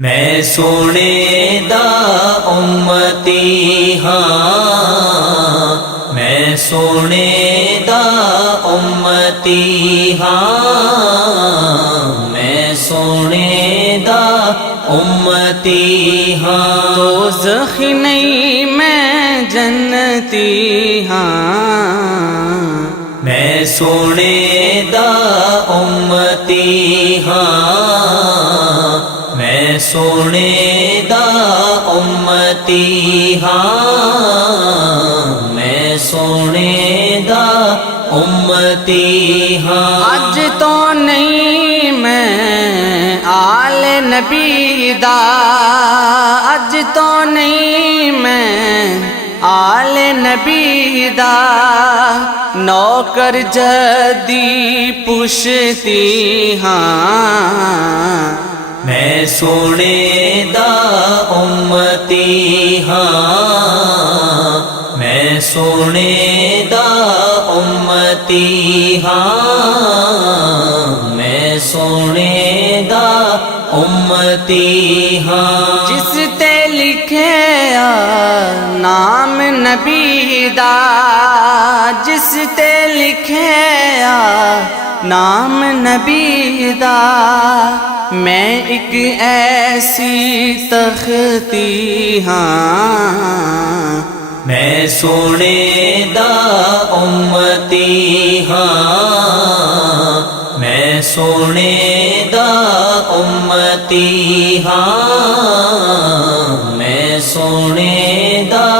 میں سونے دا امتی ہاں، میں سونے دا امتی ہاں، میں سونے دا امتی ہاں، دوزخ نہیں میں جنتی ہاں، میں سونے دا امتی ہاں، میں سونے دا امتی ہاں، میں سونے دا امتی ہاں، اج تو نہیں میں آل نبی دا، اج تو نہیں میں آل نبی دا، نوکر جدی پشتی ہاں، میں سونے دا امتی ہاں، میں سونے دا امتی ہاں، میں سونے دا امتی ہاں، جس تے لکھے نام نبی دا، جس تے لکھے نام نبی دا، میں ایک ایسی تختی ہاں، میں سونے دا امتی ہاں، میں سونے دا امتی ہاں، میں سونے دا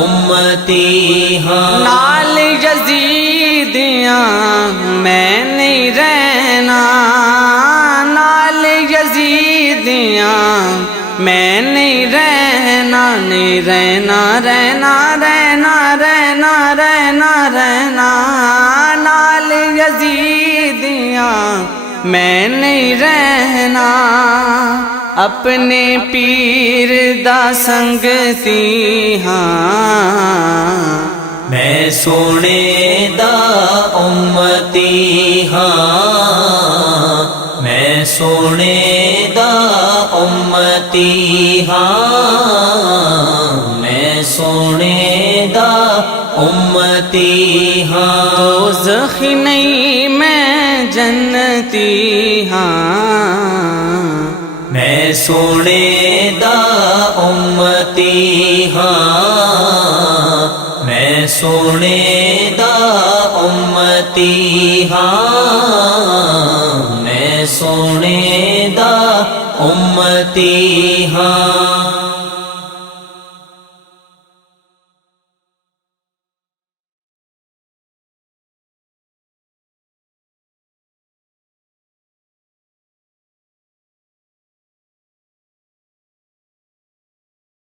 امتی ہاں، نال یزیدیاں میں نہیں رہنا، نال یزیدیاں میں نہیں رہنا، نہیں رہنا، رہنا رہنا رہنا رہنا رہنا، نال یزیدیاں میں نہیں رہنا، اپنے پیر دا سنگتی ہاں، میں سونے دا امتی ہاں، میں سونے دا امتی ہاں، میں سونے دا امتی ہاں، دوزخ نہیں میں جنتی ہاں، میں سونے دا امتی ہاں، میں سونے دا امتی ہاں، میں سونے دا امتی ہاں۔